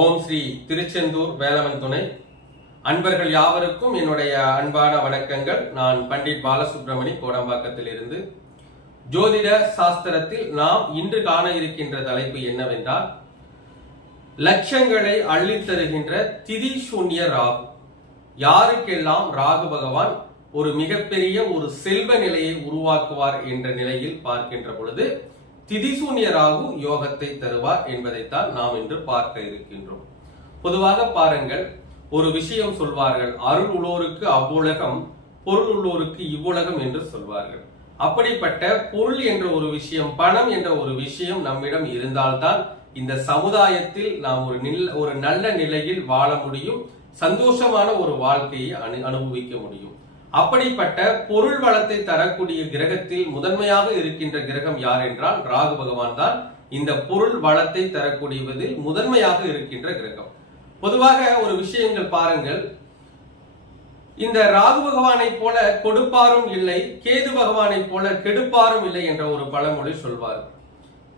ஓம் ஸ்ரீ திருச்செந்தூர் வேலவன் துணை. அன்பர்கள் யாவருக்கும் என்னுடைய அன்பான வணக்கங்கள். நான் பண்டிட் பாலசுப்ரமணி கோடம்பாக்கத்தில் இருந்து ஜோதிட சாஸ்திரத்தில் நாம் இன்று காண இருக்கின்ற தலைப்பு என்னவென்றால் லட்சங்களை அள்ளித்தருகின்ற திதி சூன்ய ராகு. யாருக்கெல்லாம் ராகு பகவான் ஒரு மிகப்பெரிய ஒரு செல்வ நிலையை உருவாக்குவார் என்ற நிலையில் பார்க்கின்ற பொழுது திதிசூன்ய ராகு யோகத்தை தருவார் என்பதைத்தான் நாம் இன்று பார்க்க இருக்கின்றோம். பொதுவாக பாருங்கள் ஒரு விஷயம் சொல்வார்கள் அருள் உள்ளோருக்கு அவ்வுலகம் பொருள் உள்ளோருக்கு இவ்வுலகம் என்று சொல்வார்கள். அப்படிப்பட்ட பொருள் என்ற ஒரு விஷயம் பணம் என்ற ஒரு விஷயம் நம்மிடம் இருந்தால்தான் இந்த சமுதாயத்தில் நாம் ஒரு நில் ஒரு நல்ல நிலையில் வாழ முடியும் சந்தோஷமான ஒரு வாழ்க்கையை அனு அனுபவிக்க முடியும். அப்படிப்பட்ட பொருள் வளத்தை தரக்கூடிய கிரகத்தில் முதன்மையாக இருக்கின்ற கிரகம் யார் என்றால் ராகு பகவான் தான். இந்த பொருள் வளத்தை தரக்கூடியவதில் முதன்மையாக இருக்கின்ற கிரகம். பொதுவாக ஒரு விஷயங்கள் பாருங்கள். இந்த ராகு பகவானை போல கொடுப்பாரும் இல்லை கேது பகவானை போல கெடுப்பாரும் இல்லை என்ற ஒரு பழமொழி சொல்வார்.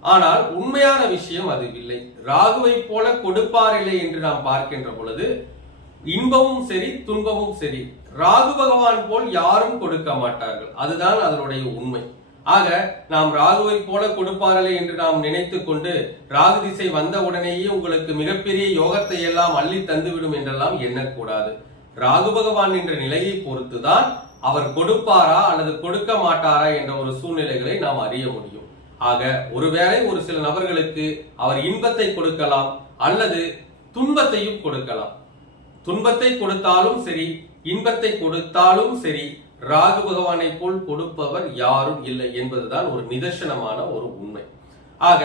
ஆனால் உண்மையான விஷயம் அது இல்லை. ராகுவை போல கொடுப்பார் இல்லை என்று நாம் பார்க்கின்ற பொழுது இன்பமும் சரி துன்பமும் சரி ராகு பகவான் போல் யாரும் கொடுக்க மாட்டார்கள். அதுதான் அதனுடைய உண்மை. ஆக நாம் ராகுவை போல கொடுப்பார்களே என்று நாம் நினைத்து கொண்டு ராகு திசை வந்த உடனேயே உங்களுக்கு மிகப்பெரிய யோகத்தை எல்லாம் அள்ளி தந்துவிடும் என்றெல்லாம் எண்ணக்கூடாது. ராகு பகவான் என்ற நிலையை பொறுத்துதான் அவர் கொடுப்பாரா அல்லது கொடுக்க மாட்டாரா என்ற ஒரு சூழ்நிலைகளை நாம் அறிய முடியும். ஆக ஒருவேளை ஒரு சில நபர்களுக்கு அவர் இன்பத்தை கொடுக்கலாம் அல்லது துன்பத்தையும் கொடுக்கலாம். துன்பத்தை கொடுத்தாலும் சரி இன்பத்தை கொடுத்தாலும் சரி ராகு பகவானை போல் கொடுப்பவர் யாரும் இல்லை என்பதுதான் ஒரு நிதர்சனமான ஒரு உண்மை. ஆக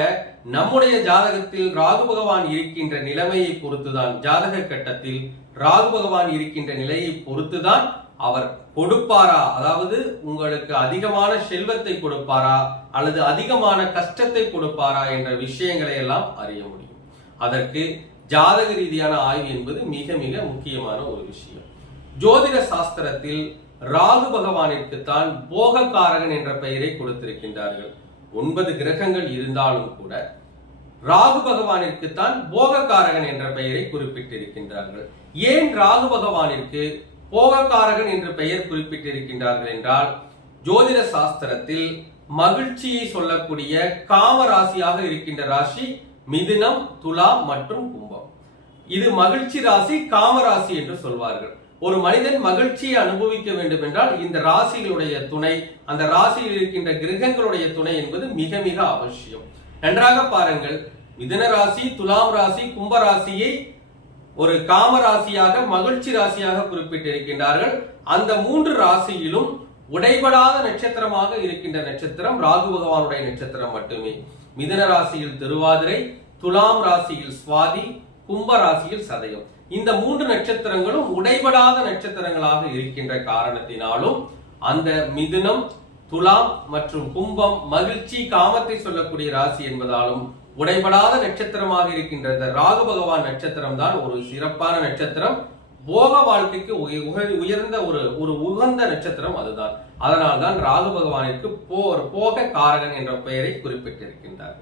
நம்முடைய ஜாதகத்தில் ராகு பகவான் இருக்கின்ற நிலைமையை பொறுத்துதான் ஜாதக கட்டத்தில் ராகு பகவான் இருக்கின்ற நிலையை பொறுத்துதான் அவர் கொடுப்பாரா? அதாவது உங்களுக்கு அதிகமான செல்வத்தை கொடுப்பாரா? அல்லது அதிகமான கஷ்டத்தை கொடுப்பாரா? என்ற விஷயங்களை எல்லாம் அறிய முடியும். அதற்கு ஜாதக ரீதியான ஆய்வு என்பது மிக மிக முக்கியமான ஒரு விஷயம். ஜோதிட சாஸ்திரத்தில் ராகு பகவானிற்கு தான் போகக்காரகன் என்ற பெயரை கொடுத்திருக்கின்றார்கள். ஒன்பது கிரகங்கள் இருந்தாலும் கூட ராகு பகவானிற்கு தான் போகக்காரகன் என்ற பெயரை குறிப்பிட்டிருக்கின்றார்கள். ஏன் ராகு பகவானிற்கு போகக்காரகன் என்று பெயர் குறிப்பிட்டிருக்கின்றார்கள் என்றால் ஜோதிட சாஸ்திரத்தில் மகிழ்ச்சியை சொல்லக்கூடிய காம ராசியாக இருக்கின்ற ராசி மிதுனம் துலா மற்றும் கும்பம். இது மகிழ்ச்சி ராசி காமராசி என்று சொல்வார்கள். ஒரு மனிதன் மகிழ்ச்சியை அனுபவிக்க வேண்டும் என்றால் இந்த ராசிகளுடைய துணை அந்த ராசியில் இருக்கின்ற கிரகங்களுடைய துணை என்பது மிக மிக அவசியம். நன்றாக பாருங்கள் மிதன ராசி துலாம் ராசி கும்ப ராசியை ஒரு காம ராசியாக மகிழ்ச்சி ராசியாக குறிப்பிட்டிருக்கின்றார்கள். அந்த மூன்று ராசியிலும் உடைபடாத நட்சத்திரமாக இருக்கின்ற நட்சத்திரம் ராகு பகவானுடைய நட்சத்திரம் மட்டுமே. மிதன ராசியில் திருவாதிரை துலாம் ராசியில் சுவாதி கும்ப ராசியில் சதயம். இந்த மூன்று நட்சத்திரங்களும் உடைபடாத நட்சத்திரங்களாக இருக்கின்ற காரணத்தினாலும் அந்த மிதுனம் துலாம் மற்றும் கும்பம் மகிழ்ச்சி காமத்தை சொல்லக்கூடிய ராசி என்பதாலும் உடைபடாத நட்சத்திரமாக இருக்கின்ற இந்த ராகு பகவான் நட்சத்திரம் தான் ஒரு சிறப்பான நட்சத்திரம். போக வாழ்க்கைக்கு உய- உக- உயர்ந்த ஒரு ஒரு உகந்த நட்சத்திரம் அதுதான். அதனால் தான் ராகு பகவானிற்கு போர் போக காரகன் என்ற பெயரை குறிப்பிட்டிருக்கின்றார்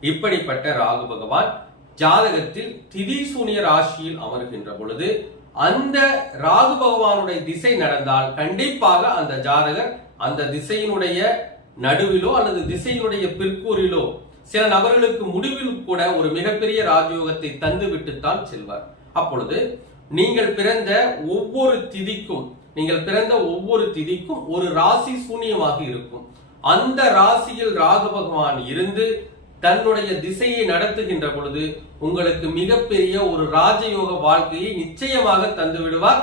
இப்படிப்பட்ட ராகு பகவான் ஜாதகத்தில் திதி சூனிய ராசியில் அமர்கின்ற பொழுது அந்த ராகு பகவானுடைய திசை நடந்தால் கண்டிப்பாக அந்த ஜாதகர் அந்த திசையினுடைய நடுவிலோ அல்லது திசையினுடைய பிற்கூறிலோ சில நபர்களுக்கு முடிவில் கூட ஒரு மிகப்பெரிய ராஜயோகத்தை தந்துவிட்டுத்தான் செல்வார். அப்பொழுது நீங்கள் பிறந்த ஒவ்வொரு திதிக்கும் நீங்கள் பிறந்த ஒவ்வொரு திதிக்கும் ஒரு ராசி சூனியமாக இருக்கும். அந்த ராசியில் ராகு பகவான் இருந்து தன்னுடைய திசையை நடத்துகின்ற பொழுது உங்களுக்கு மிகப்பெரிய ஒரு ராஜயோக வாழ்க்கையை நிச்சயமாக தந்து விடுவார்.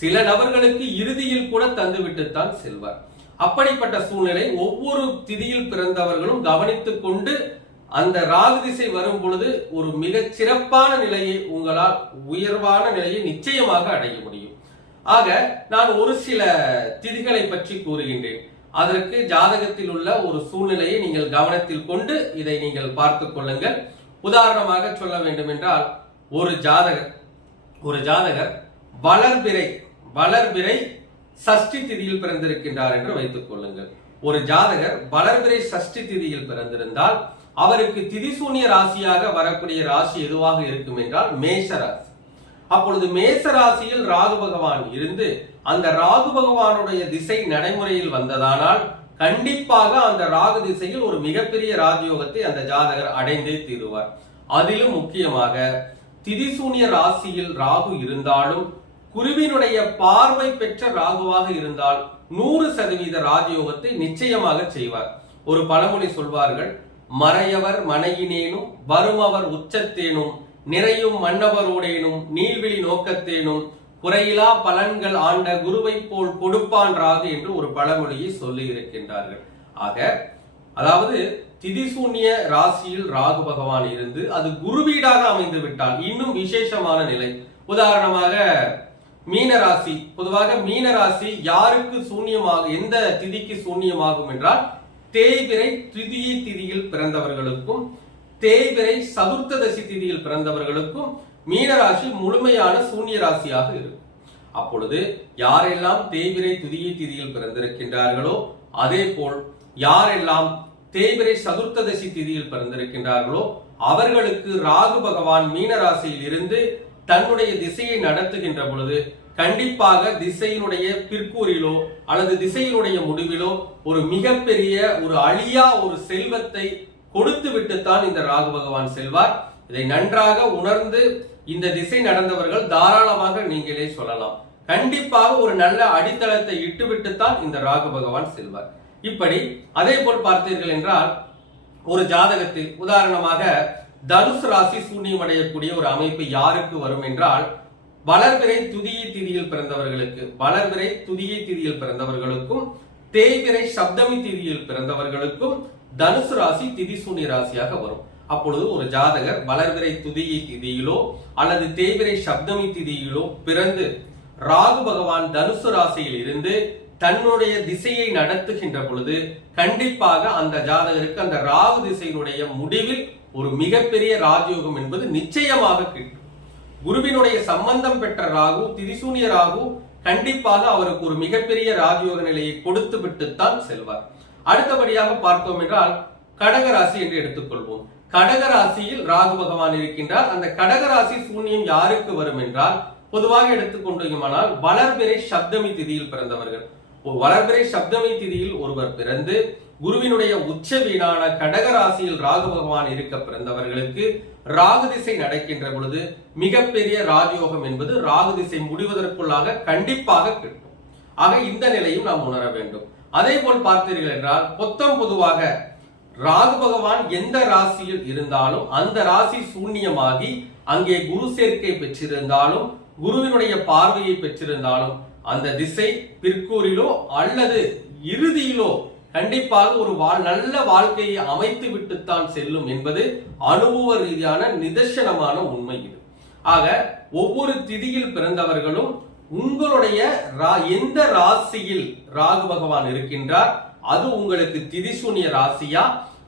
சில நபர்களுக்கு இறுதியில் கூட தந்துவிட்டுத்தான் செல்வார். அப்படிப்பட்ட சூழ்நிலை ஒவ்வொரு திதியில் பிறந்தவர்களும் கவனித்துக் கொண்டு அந்த ராகு திசை வரும் பொழுது ஒரு மிகச் சிறப்பான நிலையை உங்களால் உயர்வான நிலையை நிச்சயமாக அடைய முடியும். ஆக நான் ஒரு சில திதிகளை பற்றி கூறுகின்றேன். அதற்கு ஜாதகத்தில் உள்ள ஒரு சூழ்நிலையை நீங்கள் கவனத்தில் கொண்டு இதை நீங்கள் பார்த்து கொள்ளுங்கள். உதாரணமாக சொல்ல வேண்டும் என்றால் ஒரு ஜாதகர் ஒரு ஜாதகர் வளர்பிறை வளர்பிறை சஷ்டி திதியில் பிறந்திருக்கின்றார் என்று வைத்துக் கொள்ளுங்கள். ஒரு ஜாதகர் வளர்பிறை சஷ்டி திதியில் பிறந்திருந்தால் அவருக்கு திதிசூன்ய ராசியாக வரக்கூடிய ராசி எதுவாக இருக்கும் என்றால் மேஷ ராசி. அப்பொழுது மேச ராசியில் ராகு பகவான் இருந்து அந்த ராகு பகவானுடைய திசை நடைமுறையில் வந்ததானால் கண்டிப்பாக அந்த ராகு திசையில் ஒரு மிகப்பெரிய ராஜயோகத்தை அந்த ஜாதகர் அடைந்தே தீருவார். அதிலும் முக்கியமாக திதிசூனிய ராசியில் ராகு இருந்தாலும் குருவினுடைய பார்வை பெற்ற ராகுவாக இருந்தால் நூறு சதவீத ராஜயோகத்தை நிச்சயமாக செய்வார். ஒரு பழமொழி சொல்வார்கள் மறையவர் மனையினேனும் வருமவர் உச்சத்தேனும் நிறையும் மன்னவரோடேனும் நீள்விழி நோக்கத்தேனும் குறையிலா பலன்கள் ஆண்ட குருவை போல் கொடுப்பான் ராகு என்று ஒரு பழமொழியை சொல்லி இருக்கின்றார்கள். ஆக அதாவது திதிசூன்ய ராசியில் ராகு பகவான் இருந்து அது குருவீடாக அமைந்து விட்டால் இன்னும் விசேஷமான நிலை. உதாரணமாக மீன ராசி. பொதுவாக மீன ராசி யாருக்கு சூன்யமாக எந்த திதிக்கு சூன்யமாகும் என்றால் தேய்பிரை திதியை திதியில் பிறந்தவர்களுக்கும் தேய்பிரை சதுர்த்ததசி திதியில் பிறந்தவர்களுக்கும் மீனராசி முழுமையான சூன்ய ராசியாக இருக்கும். அப்பொழுது யாரெல்லாம் தேய்பிரை துதியை திதியில் பிறந்திருக்கின்றார்களோ அதே போல் யாரெல்லாம் தேய்பிரை சதுர்த்ததசி திதியில் பிறந்திருக்கின்றார்களோ அவர்களுக்கு ராகு பகவான் மீனராசியில் இருந்து தன்னுடைய திசையை நடத்துகின்ற பொழுது கண்டிப்பாக திசையினுடைய பிற்கூறிலோ அல்லது திசையினுடைய முடிவிலோ ஒரு மிகப்பெரிய ஒரு அழியா ஒரு செல்வத்தை கொடுத்து விட்டுத்தான் இந்த ராகு பகவான் செல்வார். இதை நன்றாக உணர்ந்து இந்த திசை நடந்தவர்கள் தாராளமாக நீங்களே சொல்லலாம். கண்டிப்பாக ஒரு நல்ல அடித்தளத்தை இட்டுவிட்டுத்தான் இந்த ராகு பகவான் செல்வார். இப்படி அதே போல் பார்த்தீர்கள் என்றால் ஒரு ஜாதகத்தில் உதாரணமாக தனுசு ராசி சூன்யம் அடையக்கூடிய ஒரு அமைப்பு யாருக்கு வரும் என்றால் வளர்பிறை துதியை திதியில் பிறந்தவர்களுக்கு வளர்பிறை துதியை திதியில் பிறந்தவர்களுக்கும் தேய்பிறை சப்தமி திதியில் பிறந்தவர்களுக்கும் தனுசு ராசி திதி ராசியாக வரும். அப்பொழுது ஒரு ஜாதகர் வளர்விரை துதியை திதியிலோ அல்லது தேய்பிறை சப்தமி திதியிலோ பிறந்து ராகு பகவான் தனுசு ராசியில் இருந்து தன்னுடைய திசையை நடத்துகின்ற பொழுது கண்டிப்பாக அந்த ஜாதகருக்கு அந்த ராகு திசையினுடைய முடிவில் ஒரு மிகப்பெரிய ராஜயோகம் என்பது நிச்சயமாக கிட்டும். குருவினுடைய சம்பந்தம் பெற்ற ராகு திரிசூனிய ராகு கண்டிப்பாக அவருக்கு ஒரு மிகப்பெரிய ராஜயோக நிலையை கொடுத்து விட்டுத்தான் செல்வார். அடுத்தபடியாக பார்த்தோம் என்றால் கடகராசி என்று எடுத்துக்கொள்வோம். கடகராசியில் ராகு பகவான் இருக்கின்றார். அந்த கடகராசி சூன்யம் யாருக்கு வரும் என்றால் பொதுவாக எடுத்துக்கொண்டோமானால் வளர்பிறை சப்தமி திதியில் பிறந்தவர்கள். வளர்பிறை சப்தமி திதியில் ஒருவர் பிறந்து குருவினுடைய உச்ச வீடான கடகராசியில் ராகு பகவான் இருக்க பிறந்தவர்களுக்கு ராகு திசை நடக்கின்ற பொழுது மிகப்பெரிய ராஜயோகம் என்பது ராகு திசை முடிவதற்குள்ளாக கண்டிப்பாக கிட்டும். ஆக இந்த நிலையும் நாம் உணர வேண்டும். அதே போல் பார்த்தீர்கள் என்றால் பொத்தம் பொதுவாக ராகு பகவான் எந்த ராசியில் இருந்தாலும் அந்த ராசி சூன்யமாகி அங்கே குரு சேர்க்கை பெற்றிருந்தாலும் குருவினுடைய பார்வையை பெற்றிருந்தாலும் அந்த திசை பிற்கூறிலோ அல்லது இறுதியிலோ கண்டிப்பாக ஒரு வாழ் நல்ல வாழ்க்கையை அமைத்து விட்டுத்தான் செல்லும் என்பது அனுபவ ரீதியான நிதர்சனமான உண்மை இது. ஆக ஒவ்வொரு திதியில் பிறந்தவர்களும் உங்களுடைய ரா- எந்த ராசியில் ராகு பகவான் இருக்கின்றார்? அது உங்களுக்கு திரிசூன்ய ராசியா?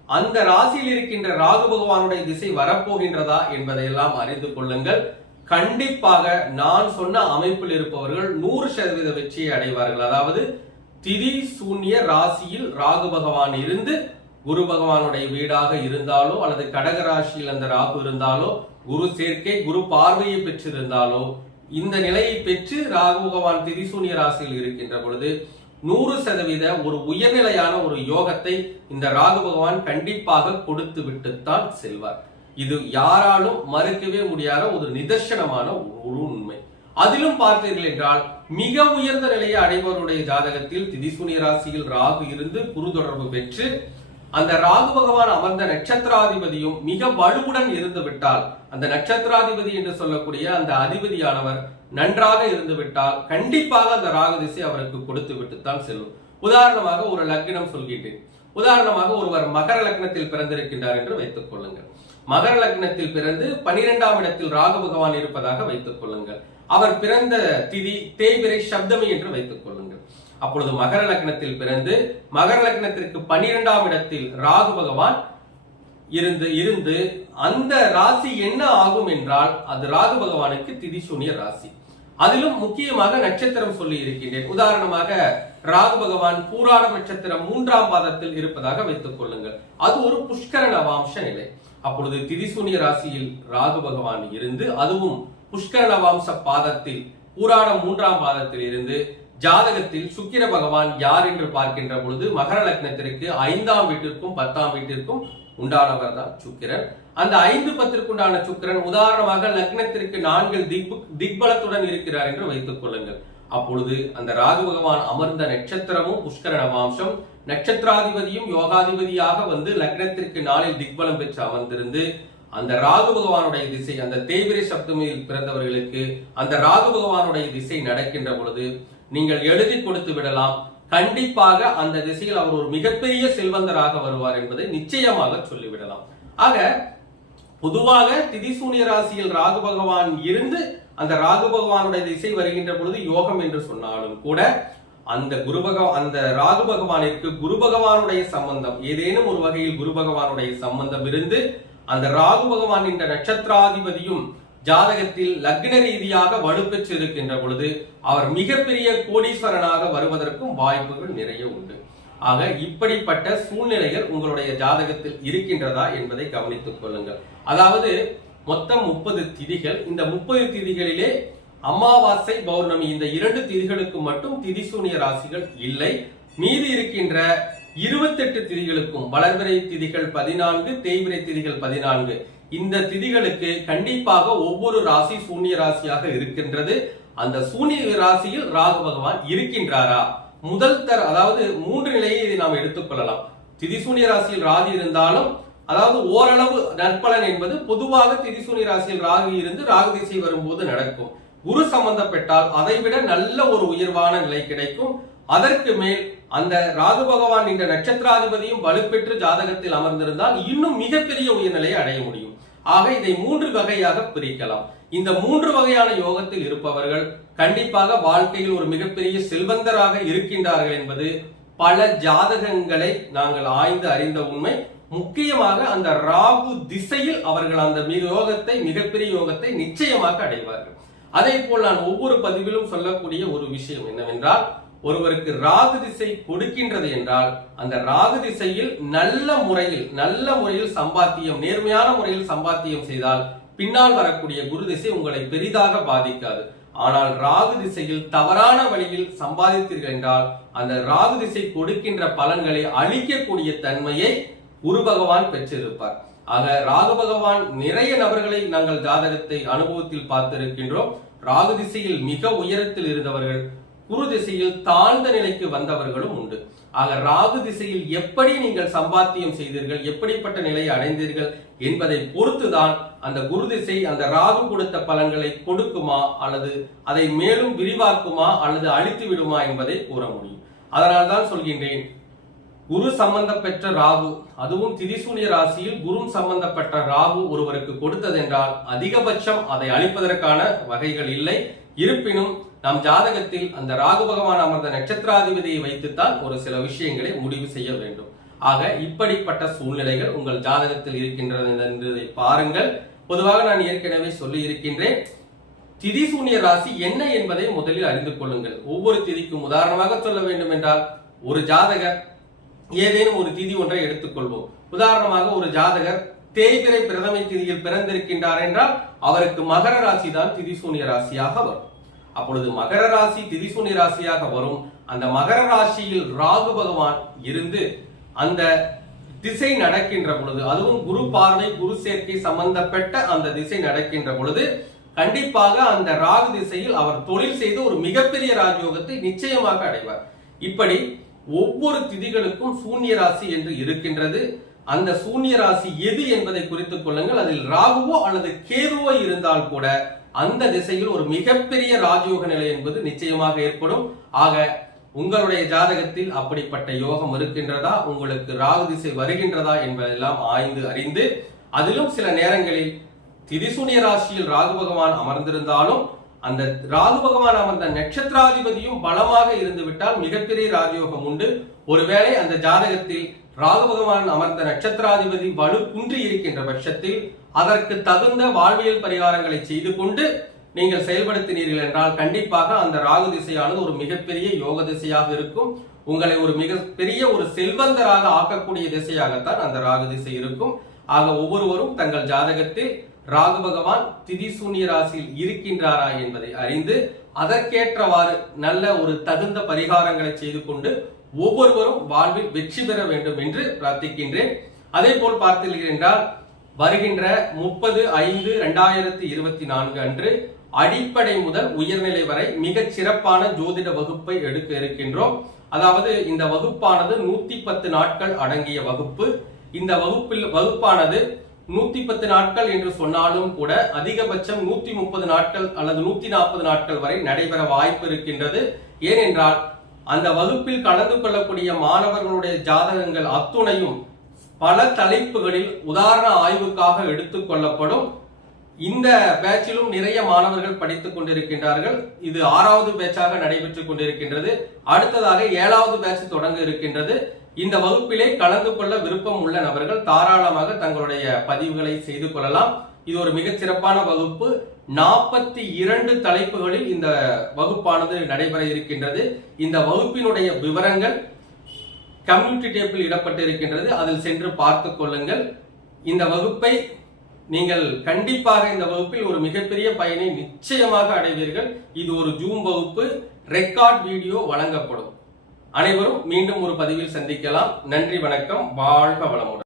அந்த ராசியில் இருக்கின்ற ராகு பகவானுடைய திசை வரப்போகின்றதா என்பதையெல்லாம் அறிந்து கொள்ளுங்கள். கண்டிப்பாக நான் சொன்ன அமைப்பில் இருப்பவர்கள் நூறு சதவீத வெற்றியை அடைவார்கள். அதாவது திதி சூன்ய ராசியில் ராகு பகவான் இருந்து குரு பகவானுடைய வீடாக இருந்தாலோ அல்லது கடக ராசியில் அந்த ராகு இருந்தாலோ குரு சேர்க்கை குரு பார்வையை பெற்றிருந்தாலோ இந்த நிலையை பெற்று ராகு பகவான் திரிசூனிய ராசியில் இருக்கின்ற பொழுது நூறு சதவீத ஒரு உயர்நிலையான ஒரு யோகத்தை இந்த ராகு பகவான் கண்டிப்பாக கொடுத்து விட்டுத்தான் செல்வார். இது யாராலும் மறுக்கவே முடியாத ஒரு நிதர்சனமான ஒரு உண்மை. அதிலும் பார்த்தீர்கள் என்றால் மிக உயர்ந்த நிலையை அடைபவருடைய ஜாதகத்தில் திதிசூனிய ராசியில் ராகு இருந்து குரு தொடர்பு பெற்று அந்த ராகு பகவான் அமர்ந்த நட்சத்திராதிபதியும் மிக வலுவுடன் இருந்து விட்டால் அந்த நட்சத்திராதிபதி என்று சொல்லக்கூடிய அந்த அதிபதியானவர் நன்றாக இருந்து விட்டால் கண்டிப்பாக அந்த ராகு திசை அவருக்கு கொடுத்து விட்டுத்தான் செல்லும். உதாரணமாக ஒரு லக்னம் சொல்கின்றேன். உதாரணமாக ஒருவர் மகர லக்னத்தில் பிறந்திருக்கின்றார் என்று வைத்துக் கொள்ளுங்கள். மகர லக்னத்தில் பிறந்து பனிரெண்டாம் இடத்தில் ராகு பகவான் இருப்பதாக வைத்துக் கொள்ளுங்கள். அவர் பிறந்த திதி தேய்பிரை சப்தமி என்று வைத்துக் கொள்ளுங்கள். அப்பொழுது மகர லக்னத்தில் பிறந்து மகர லக்னத்திற்கு பனிரெண்டாம் இடத்தில் ராகு பகவான் இருந்து இருந்து அந்த ராசி என்ன ஆகும் என்றால் அது ராகு பகவானுக்கு திதிசூனிய ராசி. அதிலும் முக்கியமாக நட்சத்திரம் சொல்லி இருக்கின்றேன். உதாரணமாக ராகு பகவான் பூராட நட்சத்திரம் மூன்றாம் பாதத்தில் இருப்பதாக வைத்துக் கொள்ளுங்கள். அது ஒரு புஷ்கர நவாம்ச நிலை. அப்பொழுது திதிசூனிய ராசியில் ராகு பகவான் இருந்து அதுவும் புஷ்கர நவாம்ச பாதத்தில் பூராணம் மூன்றாம் பாதத்தில் இருந்து ஜாதகத்தில் சுக்கிர பகவான் யார் என்று பார்க்கின்ற பொழுது மகர லக்னத்திற்கு ஐந்தாம் வீட்டிற்கும் பத்தாம் வீட்டிற்கும் உண்டானவர் தான் சுக்கிரன். அந்த ஐந்து பத்திற்குண்டான சுக்கிரன் உதாரணமாக லக்னத்திற்கு நான்கு திக் திக்பலத்துடன் இருக்கிறார் என்று வைத்துக் கொள்ளுங்கள். அப்பொழுது அந்த ராகு பகவான் அமர்ந்த நட்சத்திரமும் புஷ்கர நவாம்சம் நட்சத்திராதிபதியும் யோகாதிபதியாக வந்து லக்னத்திற்கு நாளில் திக்பலம் பெற்று அமர்ந்திருந்து அந்த ராகு பகவானுடைய திசை அந்த தேய்பிரை சப்தமியில் பிறந்தவர்களுக்கு அந்த ராகு பகவானுடைய திசை நடக்கின்ற பொழுது நீங்கள் எழுதி கொடுத்து விடலாம். கண்டிப்பாக அந்த திசையில் அவர் ஒரு மிகப்பெரிய செல்வந்தராக வருவார் என்பதை நிச்சயமாக சொல்லிவிடலாம். ஆக பொதுவாக திதிசூனிய ராசியில் ராகு பகவான் இருந்து அந்த ராகு பகவானுடைய திசை வருகின்ற பொழுது யோகம் என்று சொன்னாலும் கூட அந்த குரு அந்த ராகு பகவானிற்கு குரு பகவானுடைய சம்பந்தம் ஏதேனும் ஒரு வகையில் குரு பகவானுடைய சம்பந்தம் இருந்து அந்த ராகு பகவான் என்ற நட்சத்திராதிபதியும் ஜாதகத்தில் லக்ன ரீதியாக வலுப்பெற்று இருக்கின்ற பொழுது அவர் மிகப்பெரிய கோடீஸ்வரனாக வருவதற்கும் வாய்ப்புகள் நிறைய உண்டு. ஆக இப்படிப்பட்ட சூழ்நிலைகள் உங்களுடைய ஜாதகத்தில் இருக்கின்றதா என்பதை கவனித்துக் கொள்ளுங்கள். அதாவது மொத்தம் முப்பது திதிகள். இந்த முப்பது திதிகளிலே அமாவாசை பௌர்ணமி இந்த இரண்டு திதிகளுக்கு மட்டும் திதிசூனிய ராசிகள் இல்லை. மீதி இருக்கின்ற இருபத்தெட்டு திதிகளுக்கும் வளர்பிறை திதிகள் பதினான்கு தேய்பிறை திதிகள் பதினான்கு. இந்த திதிகளுக்கு கண்டிப்பாக ஒவ்வொரு ராசி சூன்ய ராசியாக இருக்கின்றது. அந்த சூன்ய ராசியில் ராகு பகவான் இருக்கின்றாரா? முதல் தர அதாவது மூன்று நிலையை இதை நாம் எடுத்துக்கொள்ளலாம் திதிசூன்ய ராசியில் ராகு இருந்தாலும் அதாவது ஓரளவு நற்பலன் என்பது பொதுவாக திதிசூனி ராசியில் ராகு இருந்து ராகு திசை வரும்போது நடக்கும். குரு சம்பந்தப்பட்டால் அதைவிட நல்ல ஒரு உயர்வான நிலை கிடைக்கும். அதற்கு மேல் அந்த ராகு பகவான் என்ற நட்சத்திராதிபதியும் வலுப்பெற்று ஜாதகத்தில் அமர்ந்திருந்தால் இன்னும் மிகப்பெரிய உயர்நிலையை அடைய முடியும். ஆக இதை மூன்று வகையாக பிரிக்கலாம். இந்த மூன்று வகையான யோகத்தில் இருப்பவர்கள் கண்டிப்பாக வாழ்க்கையில் ஒரு மிகப்பெரிய செல்வந்தராக இருக்கின்றார்கள் என்பது பல ஜாதகங்களை நாங்கள் ஆய்ந்து அறிந்த உண்மை. முக்கியமாக அந்த ராகு திசையில் அவர்கள் அந்த மிக யோகத்தை மிகப்பெரிய யோகத்தை நிச்சயமாக அடைவார்கள். அதே போல் நான் ஒவ்வொரு பதிவிலும் சொல்லக்கூடிய ஒரு விஷயம் என்னவென்றால் ஒருவருக்கு ராகு திசை கொடுக்கின்றது என்றால் அந்த ராகு திசையில் நல்ல முறையில் நல்ல முறையில் சம்பாத்தியம் நேர்மையான முறையில் சம்பாத்தியம் செய்தால் பின்னால் வரக்கூடிய குரு திசை உங்களை பெரிதாக பாதிக்காது. ஆனால் ராகு திசையில் தவறான வழியில் சம்பாதித்தீர்கள் என்றால் அந்த ராகு திசை கொடுக்கின்ற பலன்களை அழிக்கக்கூடிய தன்மையை குரு பகவான் பெற்றிருப்பார். ஆக ராகு பகவான் நிறைய நபர்களை நாங்கள் ஜாதகத்தை அனுபவத்தில் பார்த்திருக்கின்றோம். ராகு திசையில் மிக உயரத்தில் இருந்தவர்கள் குரு திசையில் தாழ்ந்த நிலைக்கு வந்தவர்களும் உண்டு. ஆக ராகு திசையில் எப்படி நீங்கள் சம்பாத்தியம் செய்தீர்கள் எப்படிப்பட்ட நிலையை அடைந்தீர்கள் என்பதை பொறுத்துதான் அந்த குரு திசை அந்த ராகு கொடுத்த பலன்களை கொடுக்குமா அல்லது அதை மேலும் விரிவாக்குமா அல்லது அழித்து விடுமா என்பதை கூற முடியும். அதனால் தான் சொல்கின்றேன் குரு சம்பந்தப்பெற்ற ராகு அதுவும் திதிசூனிய ராசியில் குரு சம்பந்தப்பட்ட ராகு ஒருவருக்கு கொடுத்ததென்றால் அதிகபட்சம் அதை அழிப்பதற்கான வகைகள் இல்லை. இருப்பினும் நம் ஜாதகத்தில் அந்த ராகு பகவான் அமர்ந்த நட்சத்திராதிபதியை வைத்துத்தான் ஒரு சில விஷயங்களை முடிவு செய்ய வேண்டும். ஆக இப்படிப்பட்ட சூழ்நிலைகள் உங்கள் ஜாதகத்தில் இருக்கின்றது என்பதை பாருங்கள். பொதுவாக நான் ஏற்கனவே சொல்லி இருக்கின்றேன் திதி சூன்ய ராசி என்ன என்பதை முதலில் அறிந்து கொள்ளுங்கள். ஒவ்வொரு திதிக்கும் உதாரணமாக சொல்ல வேண்டும் என்றால் ஒரு ஜாதகர் ஏதேனும் ஒரு திதி ஒன்றை எடுத்துக்கொள்வோம். உதாரணமாக ஒரு ஜாதகர் தேய்பிரை பிரதமை திதியில் பிறந்திருக்கின்றார் என்றால் அவருக்கு மகர ராசி தான் திதிசூனிய ராசியாக வரும். அப்பொழுது மகர ராசி திதிசூனிய ராசியாக வரும். அந்த மகர ராசியில் ராகு பகவான் இருந்து அந்த திசை நடக்கின்ற பொழுது அதுவும் குரு பார்வை குரு சேர்க்கை சம்பந்தப்பட்ட அந்த திசை நடக்கின்ற பொழுது கண்டிப்பாக அந்த ராகு திசையில் அவர் தொழில் செய்து ஒரு மிகப்பெரிய ராஜயோகத்தை நிச்சயமாக அடைவார். இப்படி ஒவ்வொரு திதிகளுக்கும் சூன்ய ராசி என்று இருக்கின்றது. அந்த சூன்ய ராசி எது என்பதை குறித்துக் கொள்ளுங்கள். அதில் ராகுவோ அல்லது கேதுவோ இருந்தால் கூட அந்த திசையில் ஒரு மிகப்பெரிய ராஜயோக நிலை என்பது நிச்சயமாக ஏற்படும். ஆக உங்களுடைய ஜாதகத்தில் அப்படிப்பட்ட யோகம் இருக்கின்றதா? உங்களுக்கு ராகு திசை வருகின்றதா என்பதெல்லாம் ஆய்ந்து அறிந்து அதிலும் சில நேரங்களில் திதிசூனிய ராசியில் ராகு பகவான் அமர்ந்திருந்தாலும் அந்த ராகு பகவான் அமர்ந்த நட்சத்திராதிபதியும் பலமாக இருந்துவிட்டால் மிகப்பெரிய ராஜயோகம் உண்டு. ஒருவேளை அந்த ஜாதகத்தில் ராகு பகவான் அமர்ந்த நட்சத்திராதிபதி வலு குன்றி இருக்கின்ற பட்சத்தில் அதற்கு தகுந்த வாழ்வியல் பரிகாரங்களை செய்து கொண்டு நீங்கள் செயல்படுத்தினீர்கள் என்றால் கண்டிப்பாக அந்த ராகு திசையானது ஒரு மிகப்பெரிய யோக திசையாக இருக்கும். உங்களை ஒரு மிகப்பெரிய ஒரு செல்வந்தராக ஆக்கக்கூடிய திசையாகத்தான் அந்த ராகு திசை இருக்கும். ஆக ஒவ்வொருவரும் தங்கள் ஜாதகத்தில் ராகு பகவான் திதி சூன்ய ராசியில் இருக்கின்றாரா என்பதை அறிந்து அதற்கேற்றவாறு நல்ல ஒரு தகுந்த பரிகாரங்களை செய்து கொண்டு ஒவ்வொருவரும் வாழ்வில் வெற்றி பெற வேண்டும் என்று பிரார்த்திக்கின்றேன். அதே போல் பார்த்தீர்கள் என்றால் வருகின்ற முப்பது ஐந்து இரண்டாயிரத்தி இருபத்தி நான்கு அன்று அடிப்படை முதல் உயர்நிலை வரை மிகச் சிறப்பான ஜோதிட வகுப்பை எடுக்க இருக்கின்றோம். அதாவது இந்த வகுப்பானது நூத்தி பத்து நாட்கள் அடங்கிய வகுப்பு. இந்த வகுப்பில் வகுப்பானது நூத்தி பத்து நாட்கள் என்று சொன்னாலும் கூட அதிகபட்சம் நூத்தி முப்பது நாட்கள் அல்லது நூத்தி நாற்பது நாட்கள் வரை நடைபெற வாய்ப்பு இருக்கின்றது. ஏனென்றால் அந்த வகுப்பில் கலந்து கொள்ளக்கூடிய மாணவர்களுடைய ஜாதகங்கள் அத்துணையும் பல தலைப்புகளில் உதாரண ஆய்வுக்காக எடுத்துக் கொள்ளப்படும். இந்த பேட்சிலும் நிறைய மாணவர்கள் படித்துக் கொண்டிருக்கின்றார்கள். இது ஆறாவது பேட்சாக நடைபெற்றுக் கொண்டிருக்கின்றது. அடுத்ததாக ஏழாவது பேட்ச் தொடங்க இருக்கின்றது. இந்த வகுப்பிலே கலந்து கொள்ள விருப்பம் உள்ள நபர்கள் தாராளமாக தங்களுடைய பதிவுகளை செய்து கொள்ளலாம். இது ஒரு மிகச் சிறப்பான வகுப்பு. நாற்பத்தி இரண்டு தலைப்புகளில் இந்த வகுப்பானது நடைபெற இருக்கின்றது. இந்த வகுப்பினுடைய விவரங்கள் கம்யூனிட்டி டேப்பில் இடப்பட்டிருக்கின்றது அதில் சென்று பார்த்து கொள்ளுங்கள். இந்த வகுப்பை நீங்கள் கண்டிப்பாக இந்த வகுப்பில் ஒரு மிகப்பெரிய பயனை நிச்சயமாக அடைவீர்கள். இது ஒரு ஜூம் வகுப்பு. ரெக்கார்ட் வீடியோ வழங்கப்படும். அனைவரும் மீண்டும் ஒரு பதிவில் சந்திக்கலாம். நன்றி வணக்கம். வாழ்க வளமுடன்.